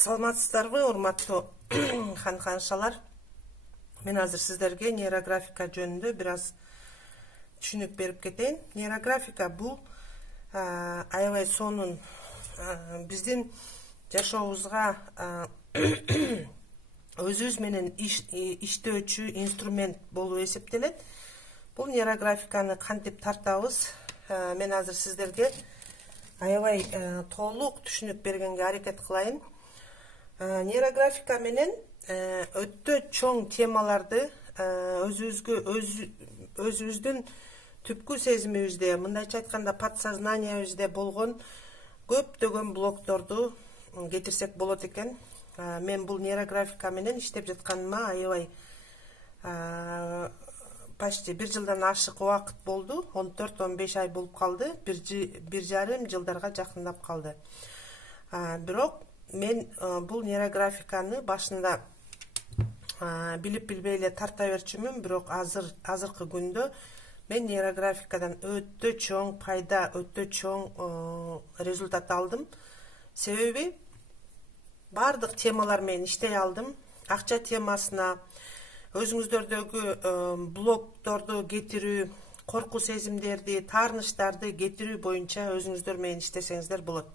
Саламатсыздарбы, урматтуу ханшалар. Мен азыр сиздерге нейрографика жөнүндө бир аз түшүнүк берип кетейин. Нейрографика бул аябай сонун биздин жашообузга өзүбүз менен иштөөчү инструмент болуп эсептелет. Бул нейрографиканы кантип тартабыз? Мен азыр сиздерге аябай толук түшүнүк бергенге аракет кылайын. Нейрографика менен өтө чоң темаларды өзүбүздүн түпкү сезимибизде, мындайча айтканда подсознаниябызда болгон көптөгөн блокторду кетирсек болот экен. Мен бул нейрографика менен иштеп жатканыма аябай почти 1 жылдан ашык убакыт болду. 14-15 ай болуп калды. 1,5 жылдарга жакындап калды. Бирок мен бул нейрографиканы башында билип билбей эле тарта берчүмүн, бирок азыркы күндө мен нейрографикадан өтө чоң пайда, өтө чоң результат алдым. Себеби бардык темалар менен иштей алдым. Акча темасына, өзүңүздөрдөгү блокторду кетирүү, коркуу сезимдерди, таарынычтарды кетирүү боюнча өзүңүздөр менен иштесеңиздер болот.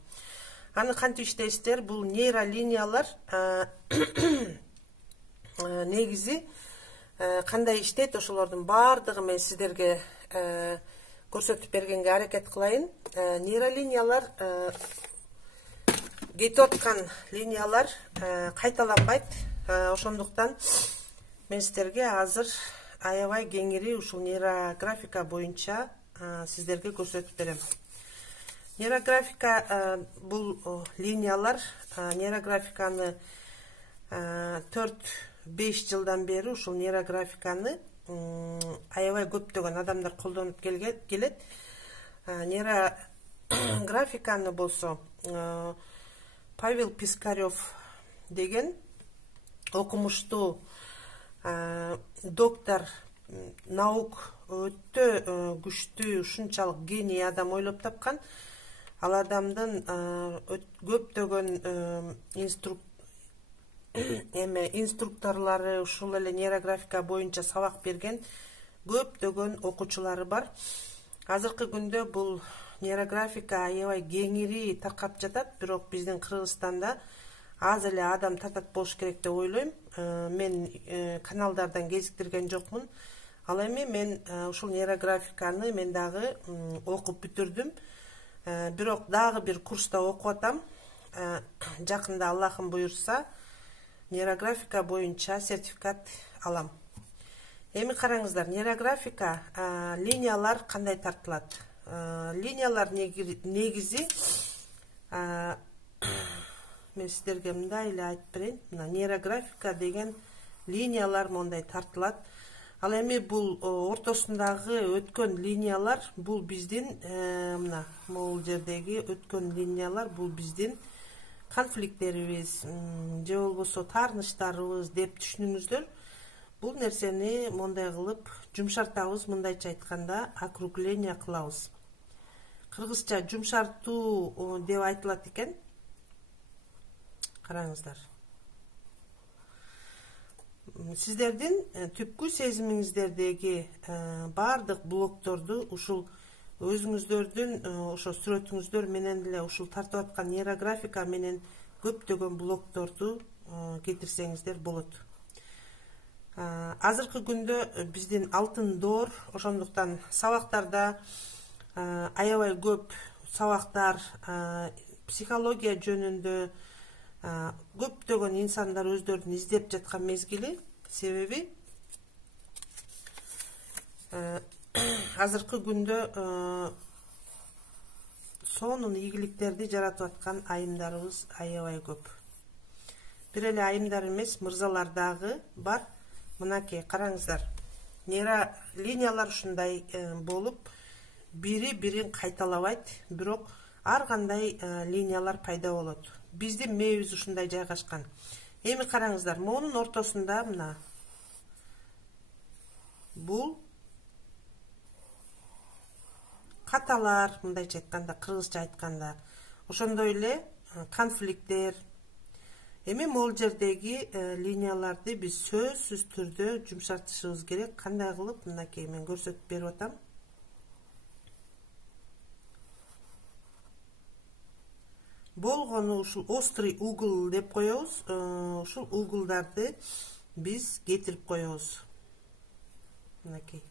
Аны кантип иштейсиздер? Бул нейролиниялар негизи кандай иштейт, ошолордун баардыгы мен сиздерге көрсөтүп бергенге аракет кылайын. Нейролиниялар кетип аткан линиялар кайталанбайт. Ошондуктан мен сиздерге азыр аябай кеңири ушул нейрографика боюнча сиздерге көрсөтүп берем. Нейрографика бул линиялар нейрографиканы 4-5 жылдан бери ушул нейрографиканы аябай көптөгөн адамдар колдонуп келет. Нейрографиканы болсо Павел Пискарев деген окумуштуу доктор, наук өтө күчтүү, ушунчалык гений адам ойлоп тапкан. Ал адамдын көптөгөн инструкторлору, ушул эле нейрографика боюнча сабак берген көптөгөн окуучулары бар. Азыркы күндө бул нейрографика аябай кеңири таркап жатат, бирок биздин Кыргызстанда аз эле адам татат болуш керек деп ойлойм. Мен каналдардан кезиктирген жокмун. Ал эми мен ушул нейрографиканы мен дагы окуп бүтүрдүм. Бирок дагы бир курста окуп атам. Жакында Аллахым буйрса, нейрографика боюнча сертификат алам. Эми караңыздар, нейрографика линиялар кандай тартылат? Линиялар негизи мен сиздерге мындай эле айтып берейин. Нейрографика деген линиялар мондай тартылат. Ал эми бул ортосундагы өткөн линиялар бул биздин мына бул жердеги өткөн линиялар бул биздин конфликттерибиз, же болбосо таарынычтарыбыз деп түшүнүңүздөр. Бул нерсени мондай кылып жумшартабыз, мындайча айтканда округление кылабыз. Кыргызча жумшартуу деп айтылат экен. Караңыздар. Сиздердин түпкү сезимиңиздердеги бардык блокторду ушул өзүңүздөрдүн ошо сүрөтүңүздөр менен эле ушул тартып аткан нейрографика менен көптөгөн блокторду кетирсеңиздер болот. Азыркы күндө биздин алтын доор, ошондуктан сабактарда аябай көп сабактар психология жөнүндө көптөгөн инсандар өздөрүн издеп жаткан мезгили. Себеби азыркы күндө сонун ийгиликтерди жаратып аткан айымдарыбыз аябай көп. Бир эле айымдар эмес, мырзалар дагы бар. Мынакей, караңыздар. Нейролиниялар ушундай болуп, бири-бирин кайталабайт, бирок ар кандай линиялар пайда болот. Биздин мээбиз ушундай жайгашкан. Эми караңыздар, монун ортосунда мына бул каталар, мындайча айтканда, кыргызча айтканда, ошондой эле конфликттер, Эми могул жердеги линияларды биз сөзсүз түрдө жумшартышыбыз керек. Кандай кылып? Мынакей мен көрсөтүп берип атам. Болгону ушул острый угол деп коебуз. Ушул углдарды биз кетирип коебуз. Мынакей.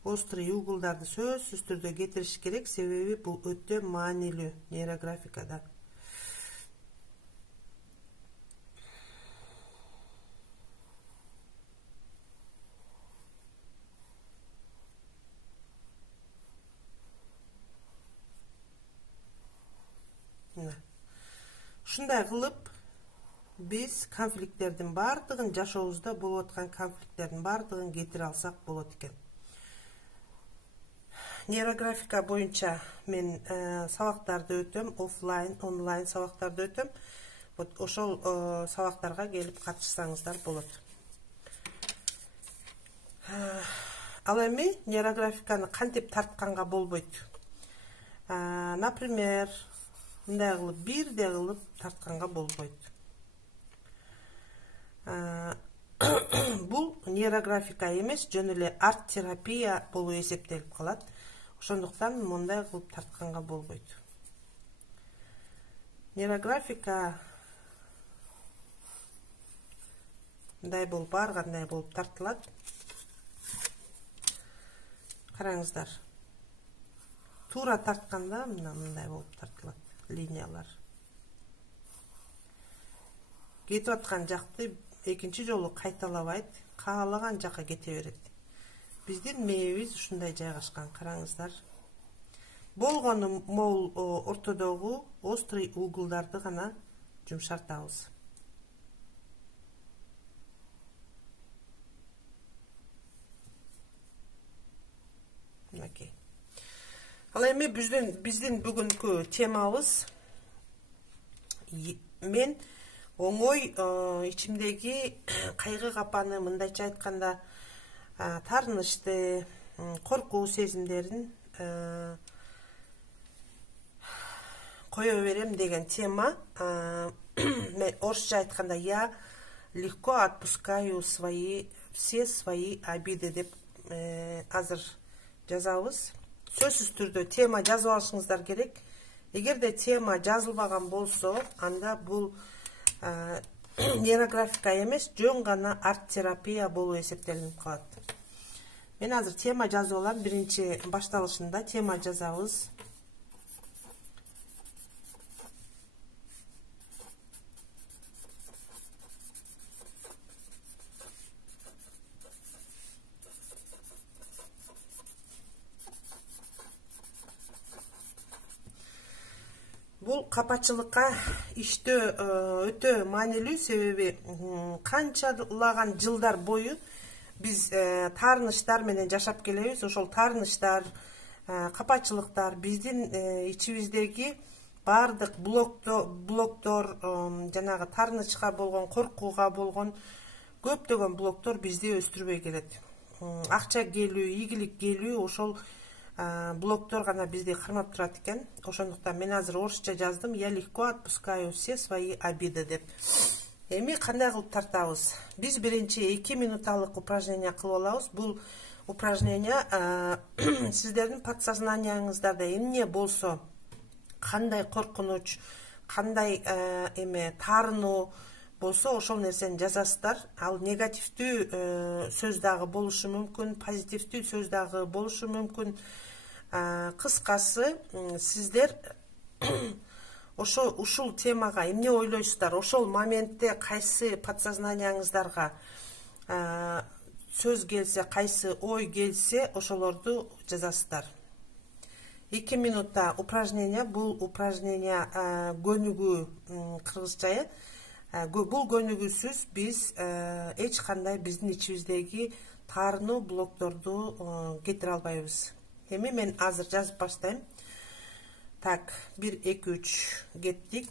Острый углдарды сөзсүз түрдө кетириш керек, себеби бул өтө маанилүү нейрографикада. Ушундай кылып биз конфликттердин бардыгын, жашообузда болуп аткан конфликттердин бардыгын кетире алсак болот экен. Нейрографика боюнча мен сабактарды өтөм, офлайн, онлайн сабактарды өтөм. Вот ошол сабактарга келип катышсаңыздар болот. Ал эми нейрографиканы кантип тартканга болбойт. Например, мындай кылып бирде кылып тартканга болбойт. Бул нейрографика эмес, жөн эле арт-терапия болуп эсептелип калат. Ошондуктан мындай кылып тартканга болбойт. Нейрографика мындай болуп, ар кандай болуп тартылат. Караңыздар. Туура тартканда мындай болуп тартылат линиялар. Кетип аткан жакты экинчи жолу кайталабайт, каалаган жакка кете берет. Биздин мээбиз ушундай жайгашкан, караңыздар. Болгону могул ортодогу острый углдарды гана жумшартабыз. Окей. Ал эми биздин бүгүнкү темабыз мен оңой ичимдеги кайгы капаны, мындайча айтканда таарынычты, коркуу сезимдерин кое берем деген тема. Мен орусча айтканда я легко отпускаю все свои обиды деп азыр жазабыз. Сөзсүз түрдө тема жазып алышыңыздар керек. Эгерде тема жазылбаган болсо, анда бул нейрографика эмес, жөн гана арт-терапия болуп эсептелип калат. Мен азыр тема жазып алам. Биринчи башталышында тема жазабыз. Бул капачылыкка иштөө өтө маанилүү, себеби канчалаган жылдар бою биз таарынычтар менен жашап келебиз. Ошол таарынычтар, капачылыктар биздин ичибиздеги бардык блоктор, жанагы таарынычка болгон, коркууга болгон көптөгөн блоктор бизди өстүрбөй келет. Акча келүү, ийгилик келүү, ошол блоктор гана бизди кармап турат экен. Ошондуктан мен азыр орусча жаздым. Я легко отпускаю все свои обиды деп. Эми кандай кылып тартабыз? Биз биринчи 2 минуталык упражнение кылып алабыз. Бул упражнение сиздердин подсознанияңыздарда эмне болсо, кандай коркунуч, кандай таарынуу болсо, ошол нерсени жазасыздар. Ал негативдүү сөз дагы болушу мүмкүн, позитивдүү сөз дагы болушу мүмкүн. Кыскасы, сиздер ушул темага эмне ойлойсуздар, ошол моментте кайсы подсознанияңыздарга сөз келсе, кайсы ой келсе, ошолорду жазасыздар. 2 минутта упражнение. Бул упражнение көнүгүү кыргызча. Бул көнүгүүсүз биз эч кандай биздин ичибиздеги таарынуу блокторду кетире албайбыз. Эми мен азыр жазып баштайм. Так, 1, 2, 3 кеттик.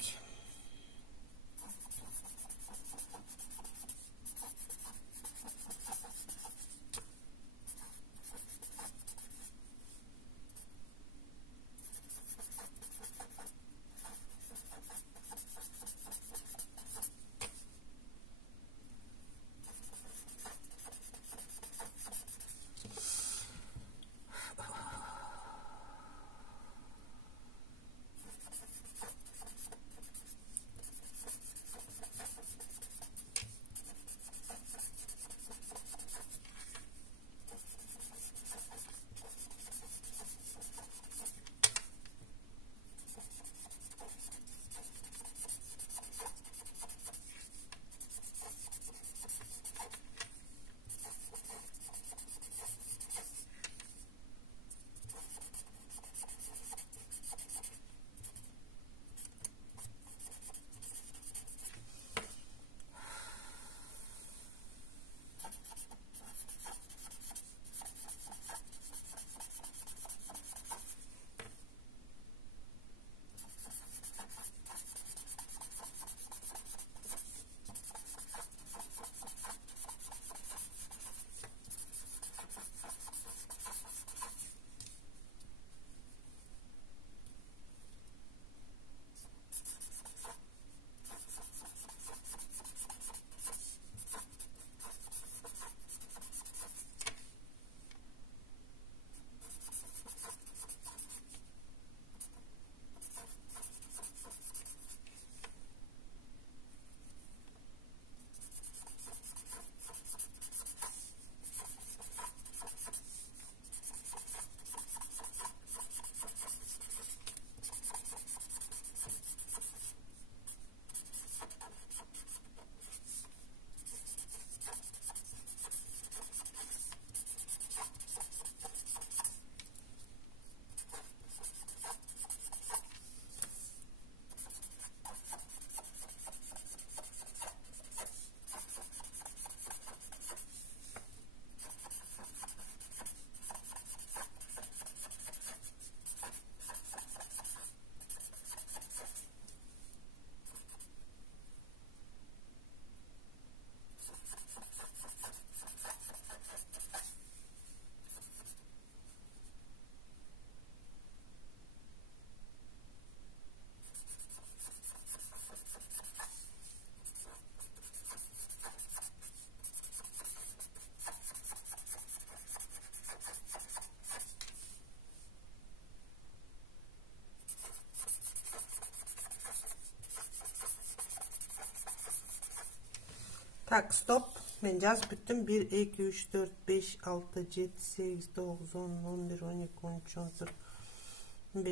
Так, стоп. Мен жазып бүттім. 1, 2, 3, 4, 5, 6, 7, 8, 9, 10, 11, 12, 13, 14, 15, 16,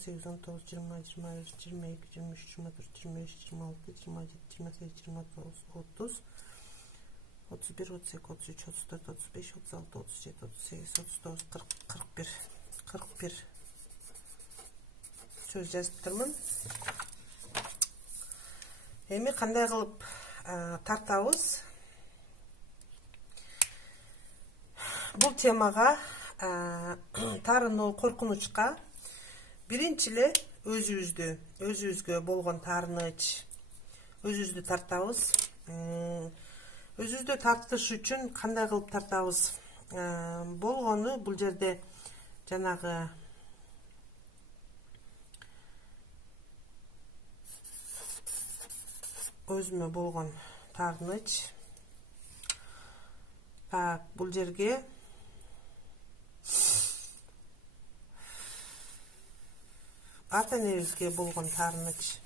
17, 16, 17, 18, 19, 20, 21, 22, 23, 24, 25, 26, 27, 28, 29, 30, 31, 32, 33, 34, 35, 36, 37, 38, 39, 40, 41, 41 söz жазып тұрмын. Эми кандай кылып тартабыз? Бул темага таарынуу коркунучка биринчи эле өзүбүзгө болгон таарыныч, өзүбүздү тартабыз. Өзүбүздү тартыш үчүн кандай кылып тартабыз болгону бул жерде жанагы өзүмө болгон таарыныч. Так, бул жерге ата энебизге болгон таарыныч.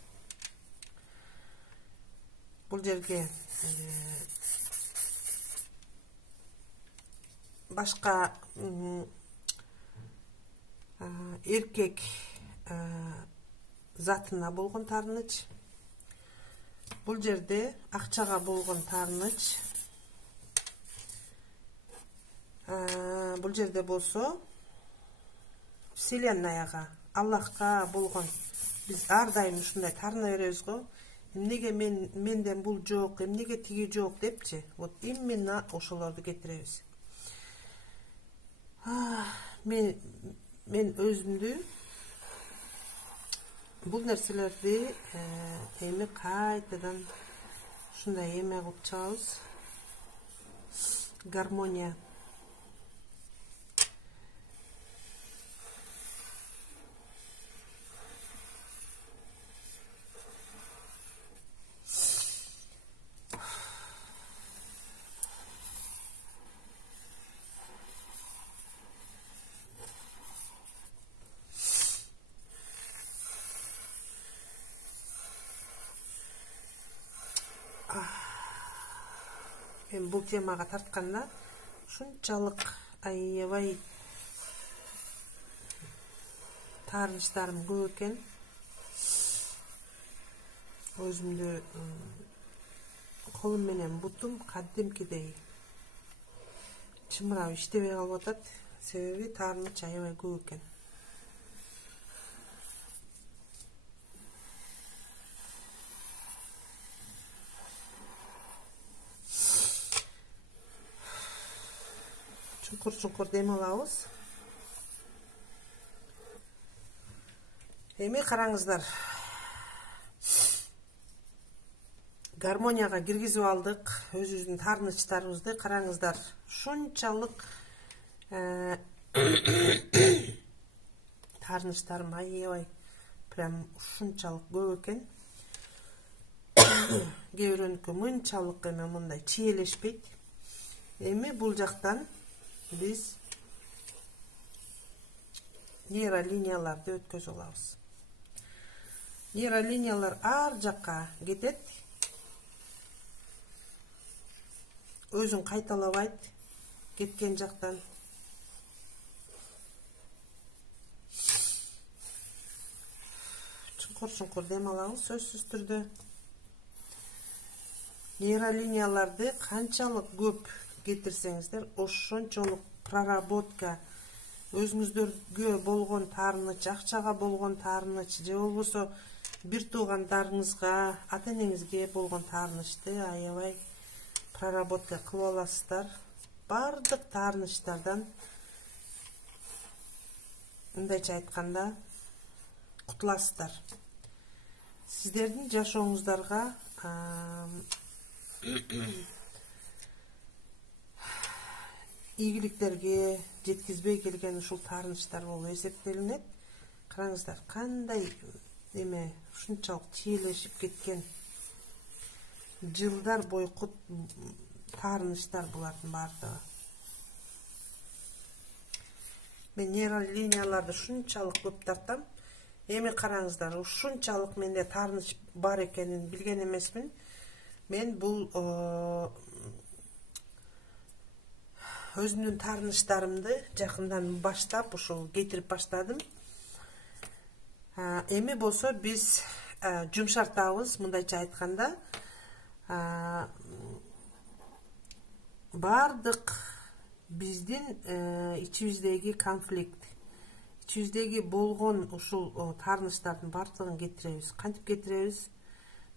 Бул жерге башка эркек затына болгон таарыныч. Бул жерде акчага болгон таарыныч. Бул жерде болсо Вселеннаяга, Аллахка болгон, биз ар дайым ушундай таарына беребиз го. Эмнеге менден бул жок, эмнеге тиги жок депчи. Вот именно ошолорду кетиребиз. Мен өзүмдү бул нерселерди эми кайтадан ушундай эме кылып чыгабыз. Гармония. Мен бул темага тартканда ушунчалык аябай таарынычтарым көп экен. Өзүмдү колум менен бутум кадимкидей чымырап иштебей калып атат. Себеби таарыныч аябай көп экен. Чуңкур дем алабыз. Эми караңыздар. Гармонияга киргизип алдык өзүбүздүн таарынычтарыбызды. Караңыздар, ушунчалык таарынычтарым аябай прям ушунчалык көп экен. Кээ бирөөнүкү мынчалык эме мындай чиелешпейт. Эми бул жактан биз нейролинияларды өткөзүп алабыз. Нейролиниялар ар жакка кетет. Өзүн кайталабайт кеткен жактан. Чуңкур дем алабыз сөзсүз түрдө. Нейролинияларды канчалык көп кетирсеңиздер, ошончолук проработка, өзүңүздөргө болгон таарыныч, акчага болгон таарыныч, же болбосо бир туугандарыңызга, ата энеңизге болгон таарынычты аябай проработка кылып аласыздар. Бардык таарынычтардан мындайча айтканда кутуласыздар. Сиздердин жашооңуздарга ийгиликтерге жеткизбей келген ушул таарынычтар болуп эсептелинет. Караңыздар, кандай эме ушунчалык чиелешип кеткен жылдар бойку таарынычтар булардын бардыгы. Мен нейролинияларды ушунчалык көп тартам. Эми караңыздар, ушунчалык менде таарыныч бар экенин билген эмесмин. Мен бул өзүмдүн таарынычтарымды жакындан баштап ушул кетирип баштадым. Эми болсо биз жумшартабыз, мындайча айтканда, бардык биздин ичибиздеги конфликт, ичибиздеги болгон ушул таарынычтардын бардыгын кетиребиз. Кантип кетиребиз?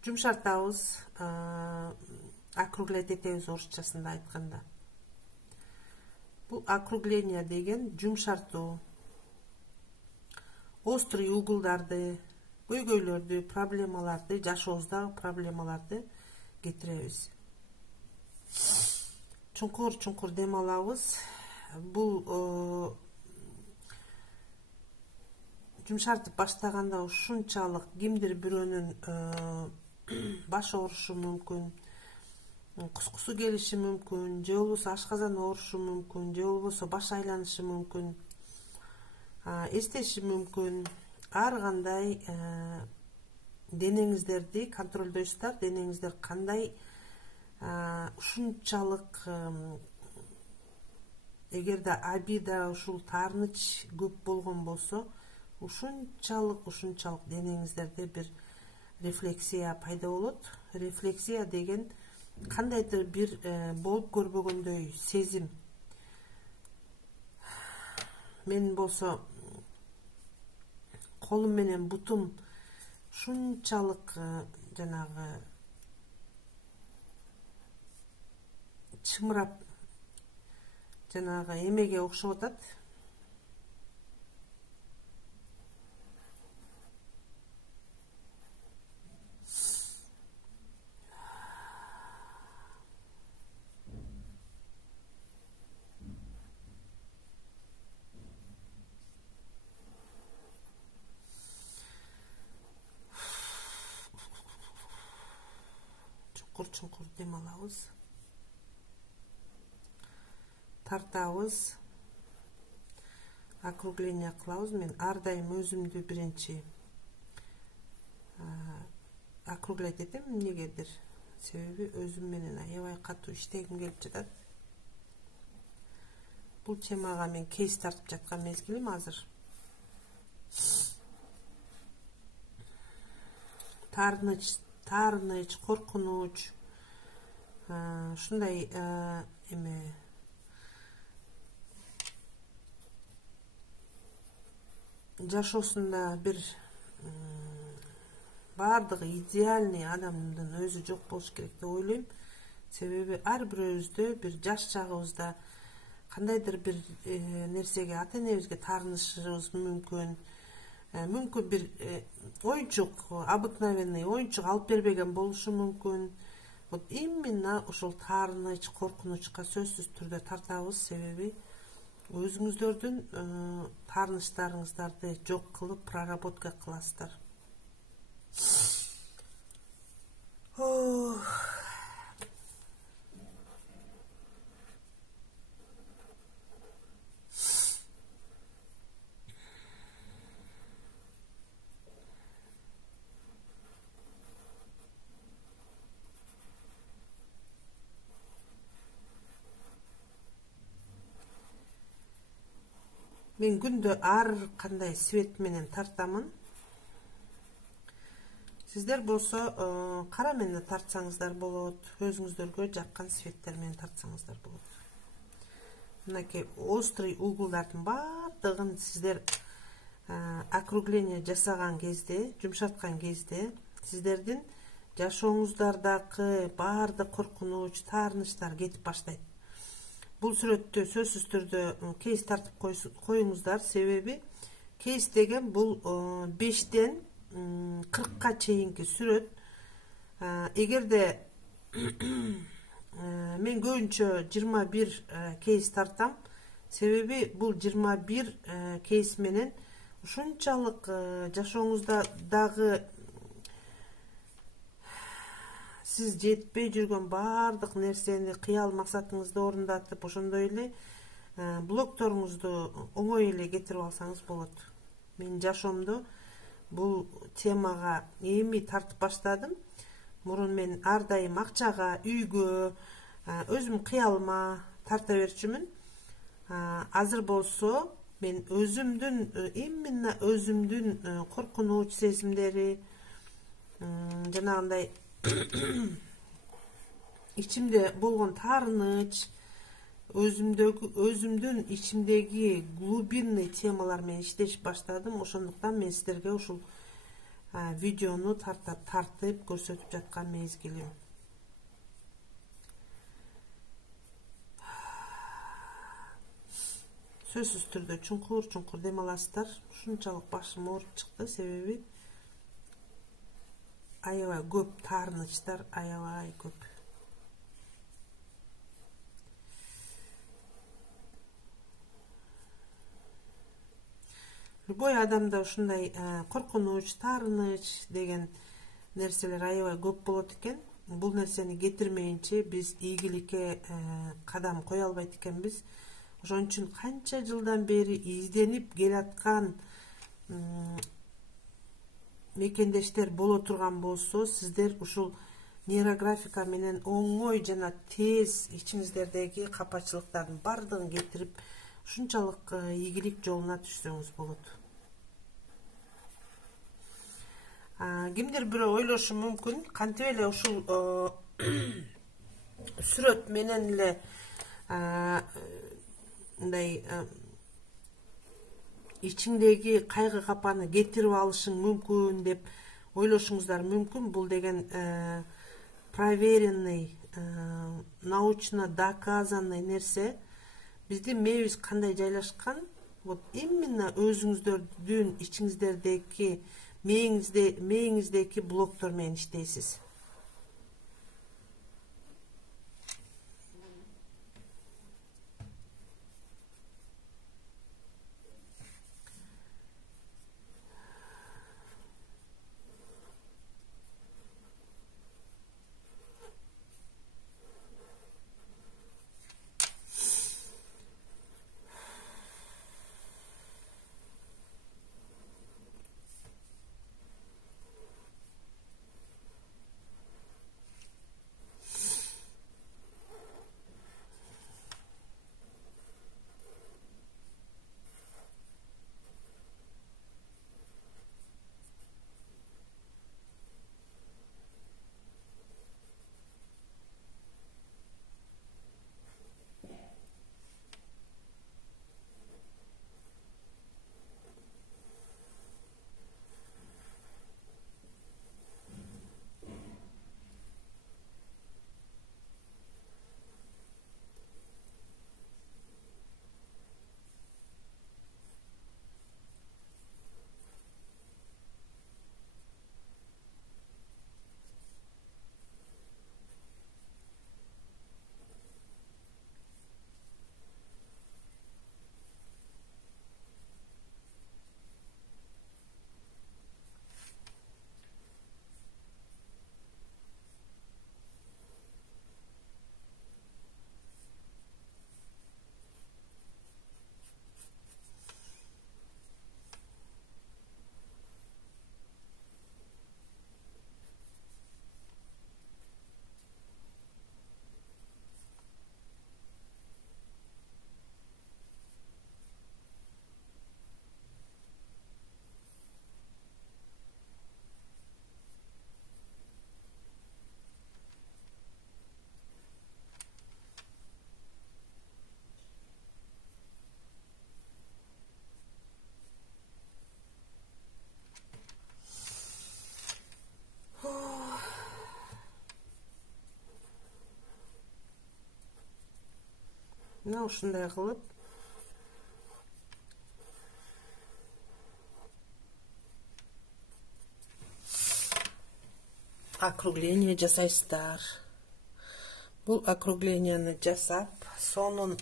Жумшартабыз, округлять этебиз орусчасында айтканда. Бул округление деген жумшартуу, острый углдарды, көйгөйлөрдү, проблемаларды, жашообуздагы проблемаларды кетиребиз. Чуңкур дем алабыз. Бул жумшартып баштаганда ушунчалык кимдир бирөөнүн башы оорушу мүмкүн, кускусу келиши мүмкүн, же болбосо ашказан оорушу мүмкүн, же болбосо баш айланышы мүмкүн, эстеши мүмкүн. Ар кандай денеңиздерди контролдойсуздар, денеңиздер кандай ушунчалык, эгерде обида, ушул таарыныч көп болгон болсо, ушунчалык денеңиздерде бир рефлексия пайда болот. Рефлексия деген кандайдыр бир болуп көрбөгөндөй сезим. Мен болсо колум менен бутум ушунчалык жанагы чымырап жанагы эмеге окшоп атат. Чуңкур дем алабыз. Тартабыз. Округление кылабыз. Мен ар дайым өзүмдү биринчи округлять этем, эмнегедир. Себеби өзүм менен аябай катуу иштегим келип жатат. Бул темага мен кейс тартып жаткан мезгилим азыр. Таарыныч, коркунуч, ушундай эме жашоосунда бир бардыгы идеальный адамдын өзү жок болуш керек деп ойлойм. Себеби ар бирөөбүздө бир жаш чагыбызда кандайдыр бир нерсеге, ата энебизге таарынышыбыз мүмкүн. Мүмкүн бир оюнчук, обыкновенный оюнчук алып бербеген болушу мүмкүн. Вот именно ушул таарыныч, коркунучка сөзсүз түрдө тартабыз. Себеби өзүңүздөрдүн таарынычтарыңыздарды жок кылып проработка кыласыздар. Мен күндө ар кандай свет менен тартамын. Сиздер болсо кара менен тартсаңыздар болот, өзүңүздөргө жаккан светтер менен тартсаңыздар болот. Мынакей острый углдардын бардыгын сиздер округление жасаган кезде, жумшарткан кезде, сиздердин жашооңуздардагы бардык коркунуч, таарынычтар кетип баштайт. Бул сүрөттө сөзсүз түрдө кейс тартып коюңуздар. Себеби кейс деген бул 5-тен 40-ка чейинки сүрөт. Эгерде мен көбүнчө 21 кейс тартам. Себеби бул 21 кейс менен ушунчалык жашооңуздагы сиз жетпей жүргөн бардык нерсени, кыял максатыңызды орундатып, ошондой эле блокторуңузду оңой эле кетирип алсаңыз болот. Менин жашоомдо бул темага эми тартып баштадым. Мурун мен ар дайым акчага, үйгө, өзүм кыялыма тарта берчүмүн. Азыр болсо мен өзүмдүн именно өзүмдүн коркунуч сезимдери, жанагындай ичимде болгон таарыныч, өзүмдүн ичимдеги глубинный темалар менен иштешип баштадым. Ошондуктан мен сиздерге ушул видеону тартып көрсөтүп жаткан мезгилим. Сөзсүз түрдө чуңкур дем аласыздар. Ушунчалык башым ооруп чыкты, себеби аябай көп таарынычтар, аябай көп. Любой адамда ушундай коркунуч, таарыныч деген нерселер аябай көп болот экен. Бул нерсени кетирмейинче биз ийгиликке кадам кое албайт экенбиз. Ошон үчүн канча жылдан бери изденип келаткан мекендештер боло турган болсо, сиздер ушул нейрографика менен оңой жана тез ичиңиздердеги капачылыктардын бардыгын кетирип, ушунчалык ийгилик жолуна түшсөңүз болот. Кимдир бирөө ойлошу мүмкүн, кантип эле ушул сүрөт менен эле мындай ичиңдеги кайгы капаны кетирип алышың мүмкүн деп ойлошуңуздар мүмкүн. Бул деген проверенный, научно доказанный нерсе. Биздин мээбиз кандай жайлашкан? Вот именно өзүңүздөрдүн ичиңиздердеги мээңиздеги блоктор менен иштейсиз. Мына ушундай кылып округление жасайсыздар. Бул округленияны жасап, сонун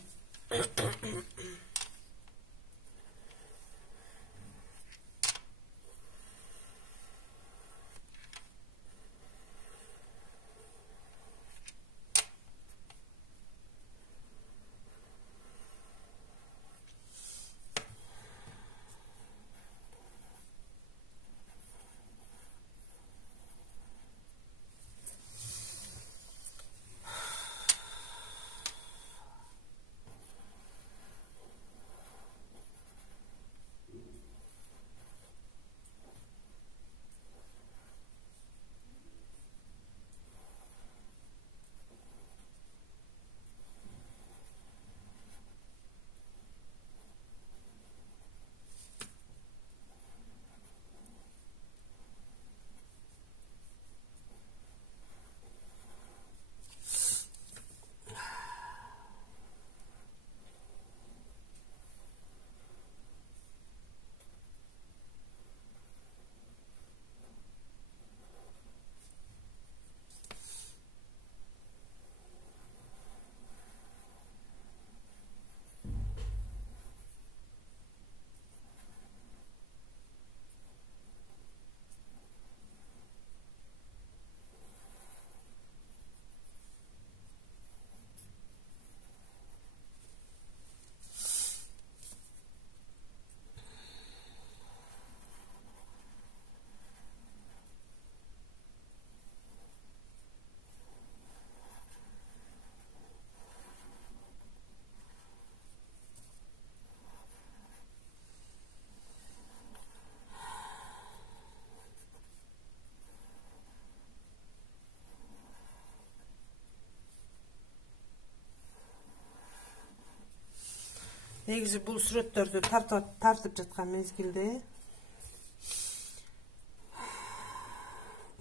негизи бул сүрөттөрдү тартып жаткан мезгилде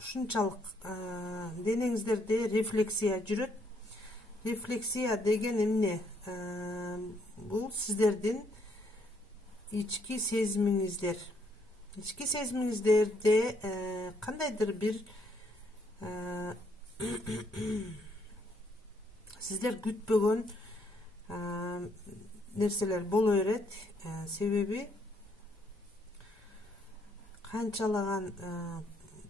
ушунчалык денеңиздерде рефлексия жүрөт. Рефлексия деген эмне? Бул сиздердин ички сезимиңиздер. Ички сезимиңиздерде кандайдыр бир сиздер күтпөгөн нерселер боло берет. Себеби канчалаган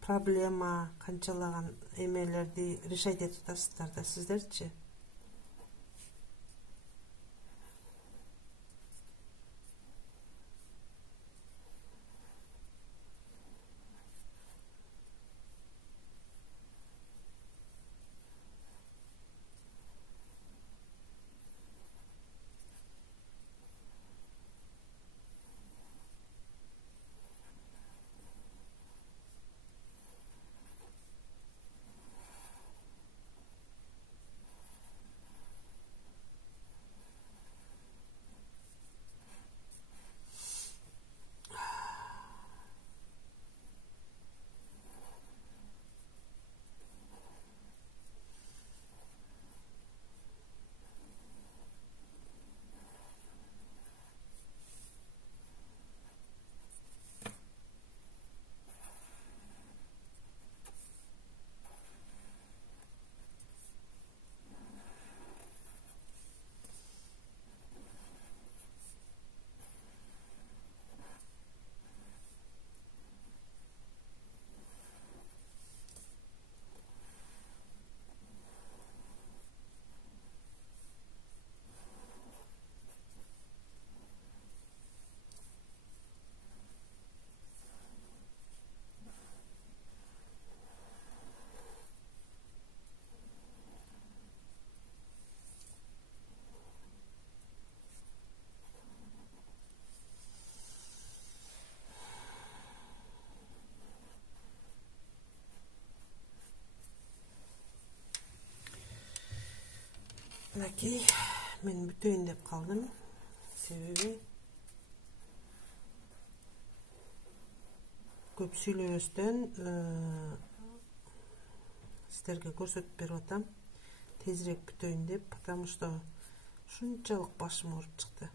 проблема, канчалаган эмелерди решать этип атасыздар да сиздерчи. Мынакей мен бүтөйүн деп калдым. Себеби көп сүйлөбөстөн сиздерге көрсөтүп берип атам. Тезирээк бүтөйүн деп, потому что ушунчалык башым ооруп чыкты.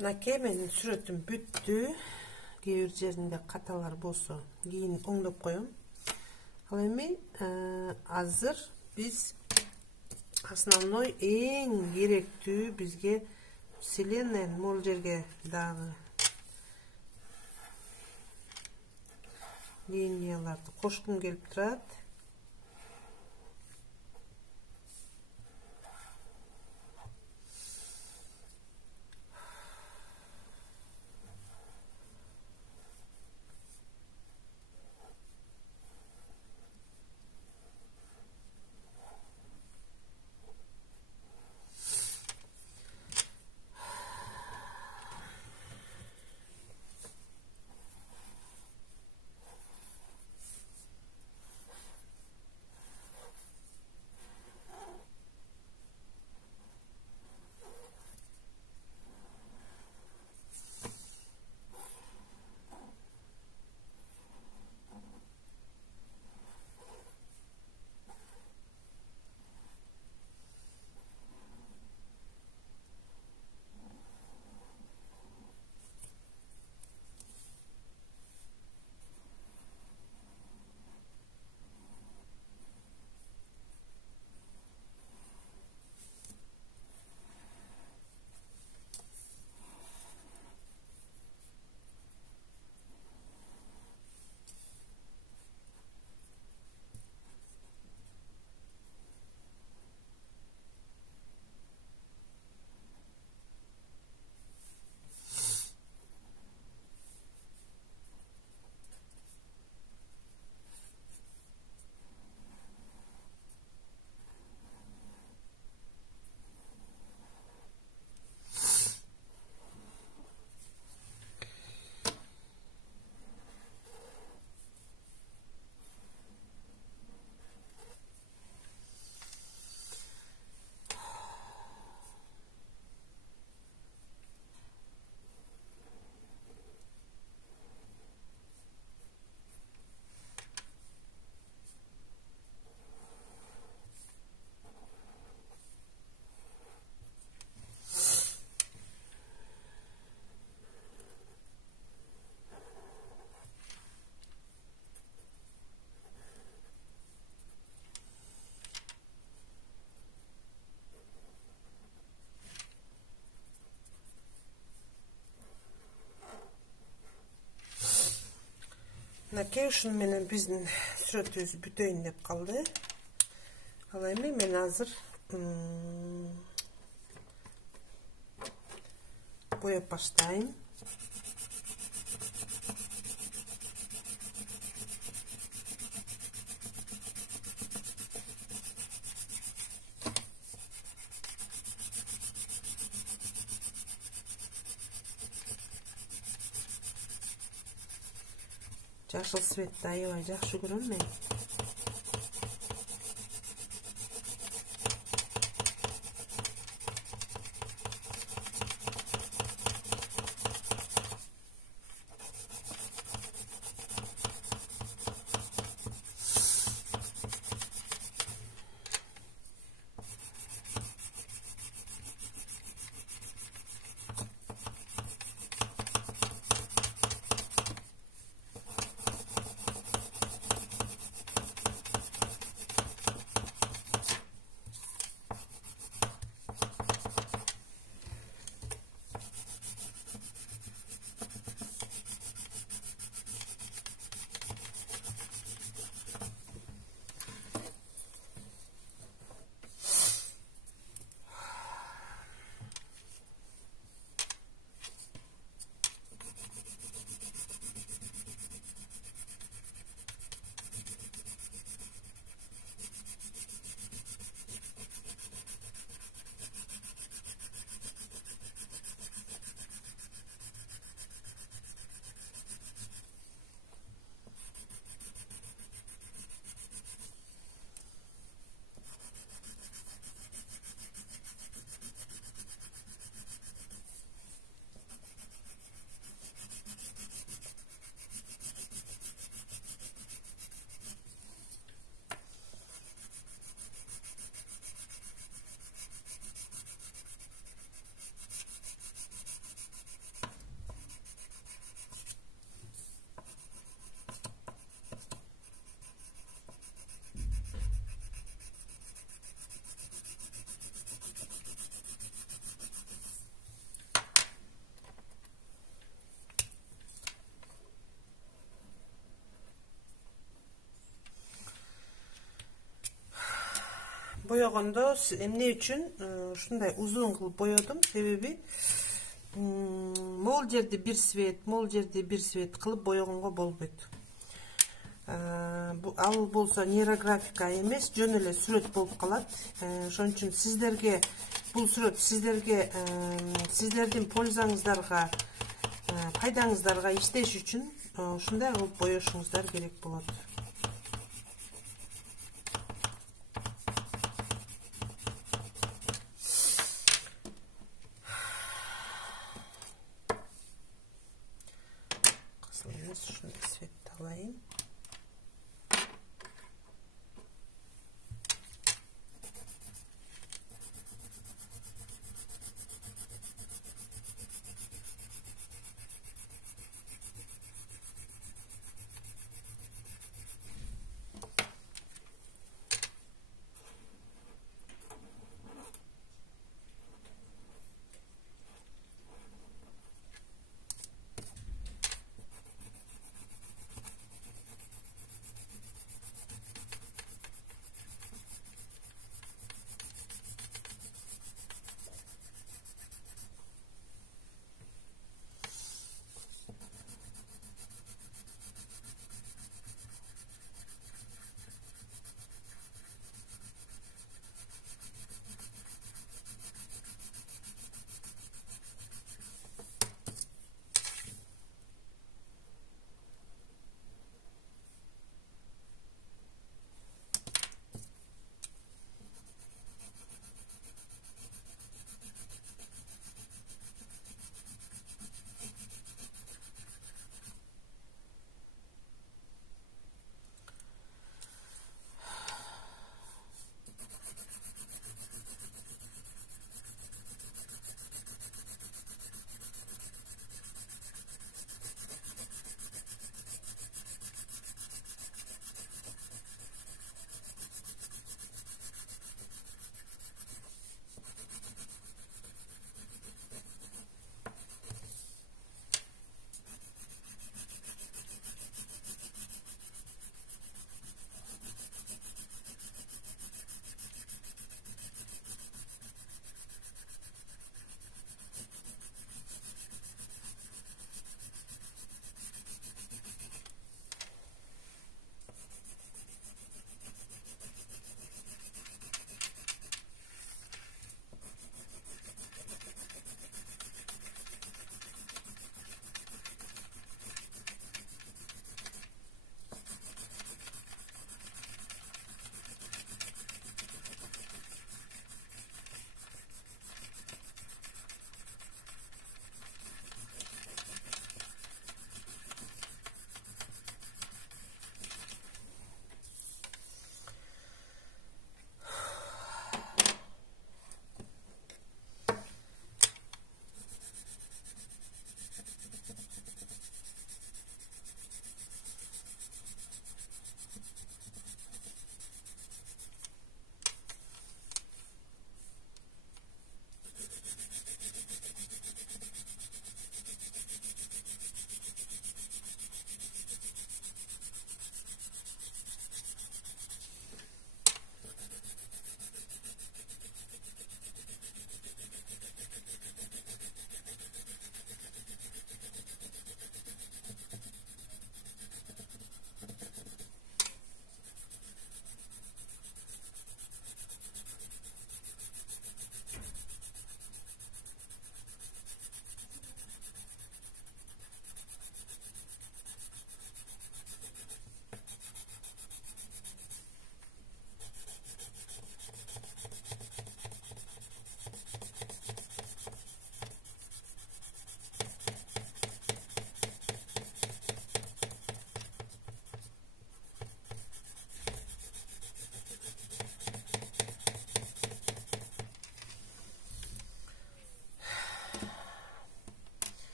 Мынакей менин сүрөтүм бүттү. Кээ бир жеринде каталар болсо кийин оңдоп коем. Ал эми азыр биз основной эң керектүү бизге вселенная могул жерге дагы линияларды кошкум келип турат. Мынакей ушуну менен биздин сүрөтүбүз бүтөйүн деп калды. Ал эми мен азыр бояп баштайм. Жашыл светти аябай жакшы көрөм мен. boyaganda эмне үчүн ушундай узун кылып боёдум? Себеби могул жерди бир свет кылып боёгонго болбойт. Ал болсо нейрографика эмес, жөн эле сүрөт болуп калат. Ошон үчүн сиздерге бул сүрөт сиздердин пользаңыздарга, пайдаңыздарга иштеш үчүн ушундай кылып боёшуңуздар керек болот. Кызыл эмес, ушундай цветти алайын.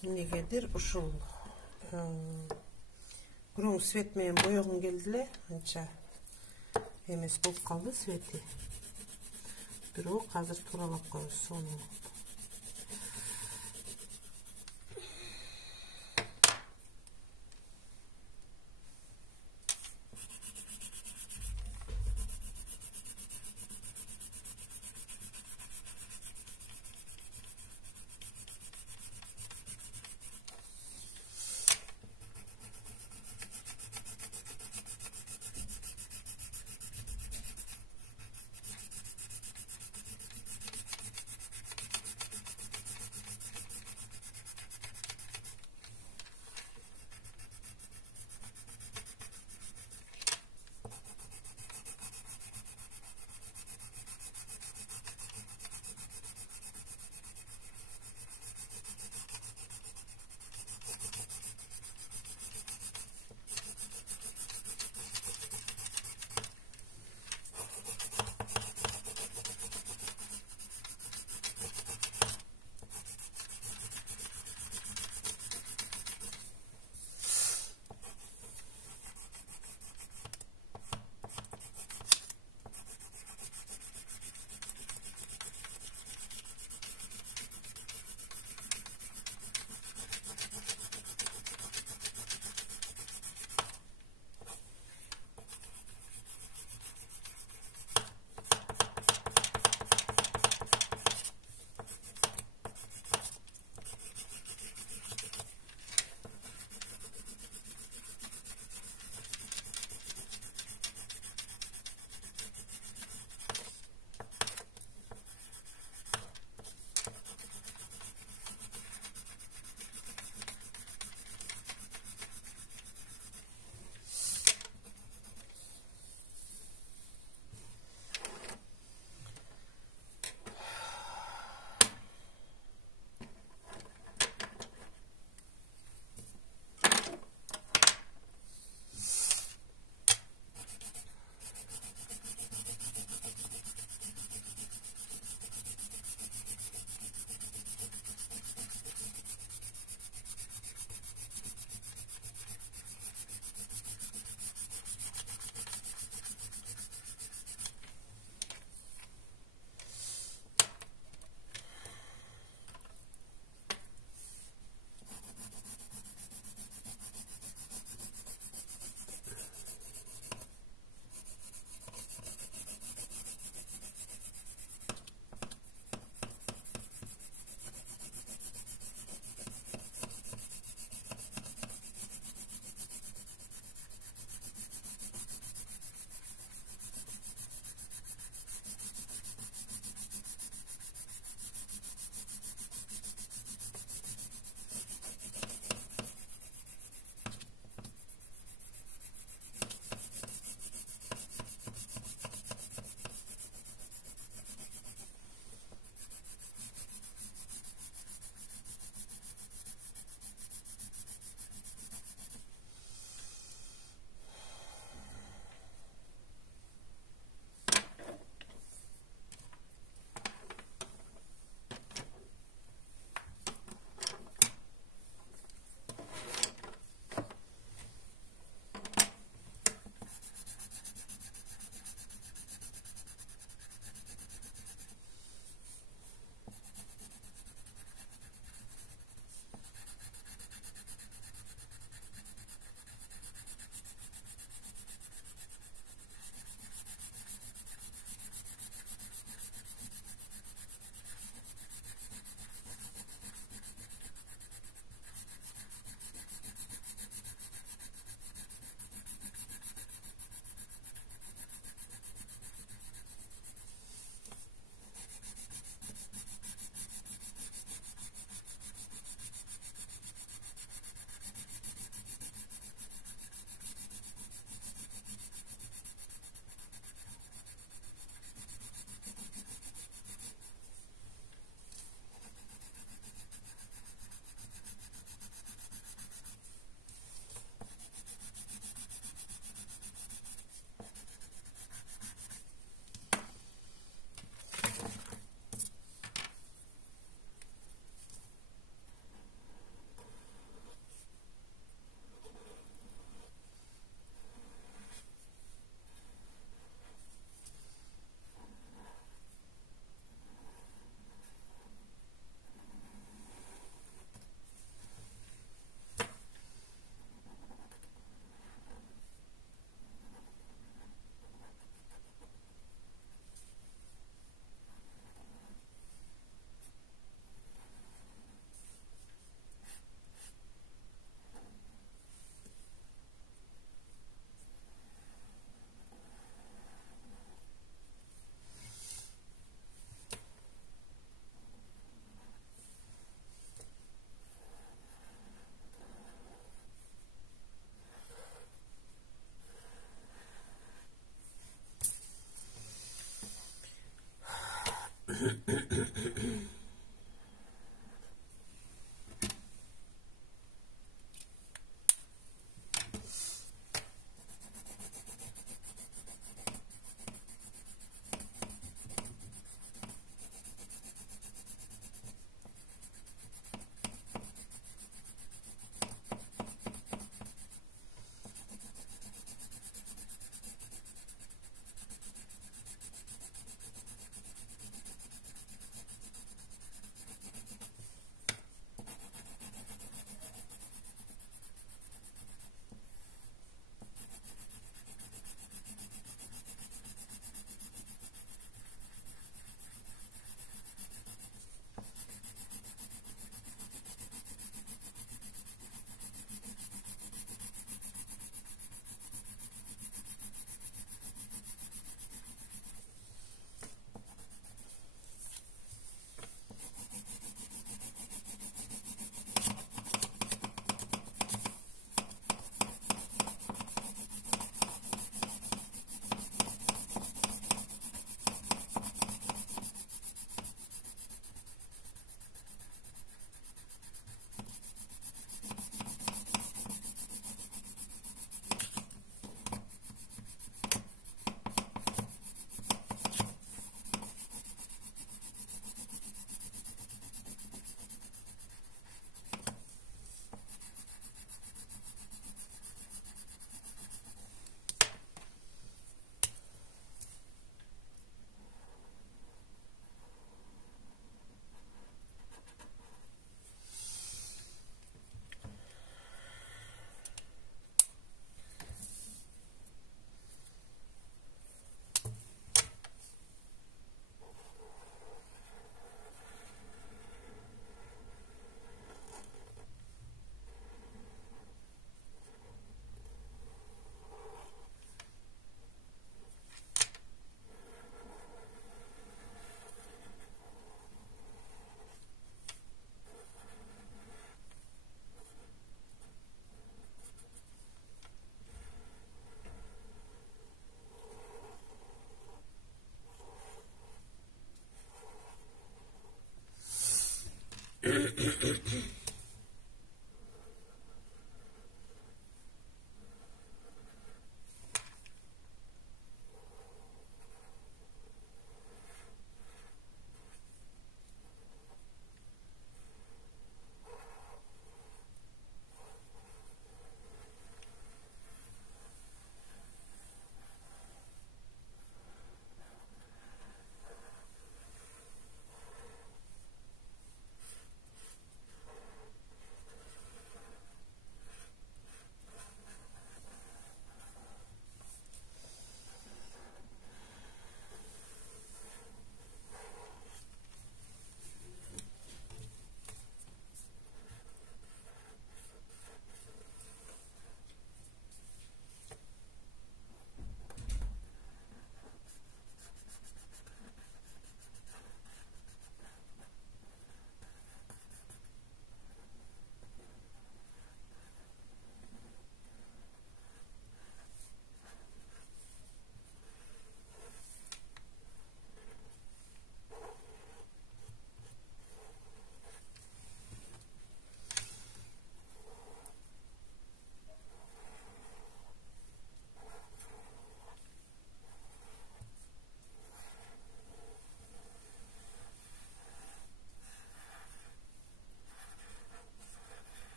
Эмнегедир ушул күрөң свет менен боёгум келди эле, анча эмес болуп калды свети. Бирок азыр тууралап коебуз сону.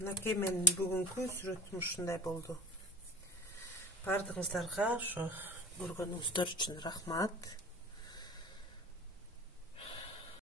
Мынакей менин бүгүнкү сүрөтүм ушундай болду. Бардыгыңыздарга ошо көргөнүңүздөр үчүн рахмат.